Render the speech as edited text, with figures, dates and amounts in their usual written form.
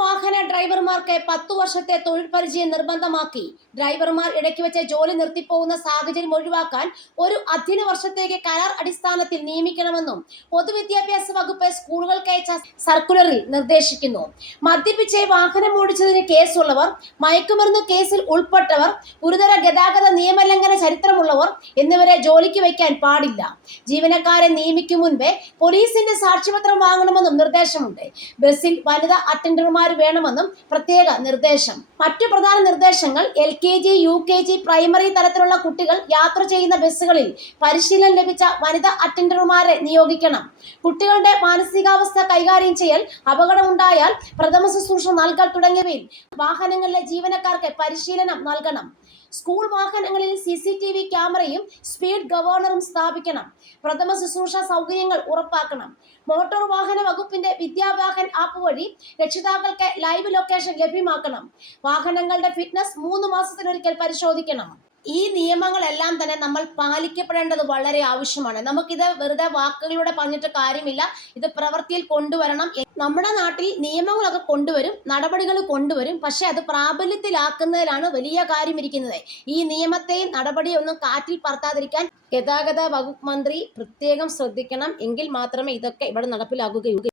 വാഹന ഡ്രൈവർമാർക്ക് 10 വർഷത്തെ തൊഴിൽ പരിചയം നിർബന്ധമാക്കി. ഡ്രൈവർമാർ ഇടയ്ക്ക് വെച്ച് ജോലി നിർത്തിപ്പോകുന്ന സാഹചര്യം ഒഴിവാക്കാൻ ഒരു അധ്യയന വർഷത്തേക്ക് കരാർ അടിസ്ഥാനത്തിൽ നിയമിക്കണമെന്നും പൊതുവിദ്യാഭ്യാസ വകുപ്പ് സ്കൂളുകൾക്ക് അയച്ച സർക്കുലറിൽ നിർദ്ദേശിക്കുന്നു. മദ്യപിച്ച് വാഹനം ഓടിച്ചതിന് കേസുള്ളവർ, മയക്കുമരുന്ന് കേസിൽ ഉൾപ്പെട്ടവർ, ഗുരുതര ഗതാഗത നിയമലംഘന ചരിത്രമുള്ളവർ എന്നിവരെ ജോലിക്ക് വയ്ക്കാൻ പാടില്ല. ജീവനക്കാരെ നിയമിക്കും മുൻപേ പോലീസിന്റെ സാക്ഷ്യപത്രം വാങ്ങണമെന്നും നിർദ്ദേശമുണ്ട്. ബസ്സിൽ വനിതാ അറ്റൻഡർമാർ വേണമെന്നും പ്രത്യേക നിർദ്ദേശം. മറ്റു പ്രധാന നിർദ്ദേശങ്ങൾ: LKG, UKG, പ്രൈമറി തലത്തിലുള്ള കുട്ടികൾ യാത്ര ചെയ്യുന്ന ബസ്സുകളിൽ പരിശീലനം ലഭിച്ച വനിതാ അറ്റൻഡർമാരെ നിയോഗിക്കണം. കുട്ടികളുടെ മാനസികാവസ്ഥ കൈകാര്യം ചെയ്യൽ, അപകടമുണ്ടായാൽ പ്രഥമ ശുശ്രൂഷ നൽകൽ തുടങ്ങിയവയിൽ വാഹനങ്ങളിലെ ജീവനക്കാർക്ക് പരിശീലനം നൽകണം. സ്കൂൾ വാഹനങ്ങളിൽ CCTV ക്യാമറയും സ്പീഡ് ഗവേണറും സ്ഥാപിക്കണം. പ്രഥമ ശുശ്രൂഷ സൗകര്യങ്ങൾ ഉറപ്പാക്കണം. മോട്ടോർ വാഹന വകുപ്പിന്റെ വിദ്യാവാഹൻ ആപ്പ് വഴി രക്ഷിതാക്കൾക്ക് ലൈവ് ലൊക്കേഷൻ ലഭ്യമാക്കണം. വാഹനങ്ങളുടെ ഫിറ്റ്നസ് 3 മാസത്തിലൊരിക്കൽ പരിശോധിക്കണം. ഈ നിയമങ്ങളെല്ലാം തന്നെ നമ്മൾ പാലിക്കപ്പെടേണ്ടത് വളരെ ആവശ്യമാണ്. നമുക്കിത് വെറുതെ വാക്കുകളിലൂടെ പറഞ്ഞിട്ട് കാര്യമില്ല, ഇത് പ്രവൃത്തിയിൽ കൊണ്ടുവരണം. നമ്മുടെ നാട്ടിൽ നിയമങ്ങളൊക്കെ കൊണ്ടുവരും, നടപടികൾ കൊണ്ടുവരും, പക്ഷെ അത് പ്രാബല്യത്തിലാക്കുന്നതിലാണ് വലിയ കാര്യം ഇരിക്കുന്നത്. ഈ നിയമത്തെയും നടപടിയൊന്നും കാറ്റിൽ പറത്താതിരിക്കാൻ ഗതാഗത വകുപ്പ് മന്ത്രി പ്രത്യേകം ശ്രദ്ധിക്കണം. എങ്കിൽ മാത്രമേ ഇതൊക്കെ ഇവിടെ നടപ്പിലാകുകയുള്ളൂ.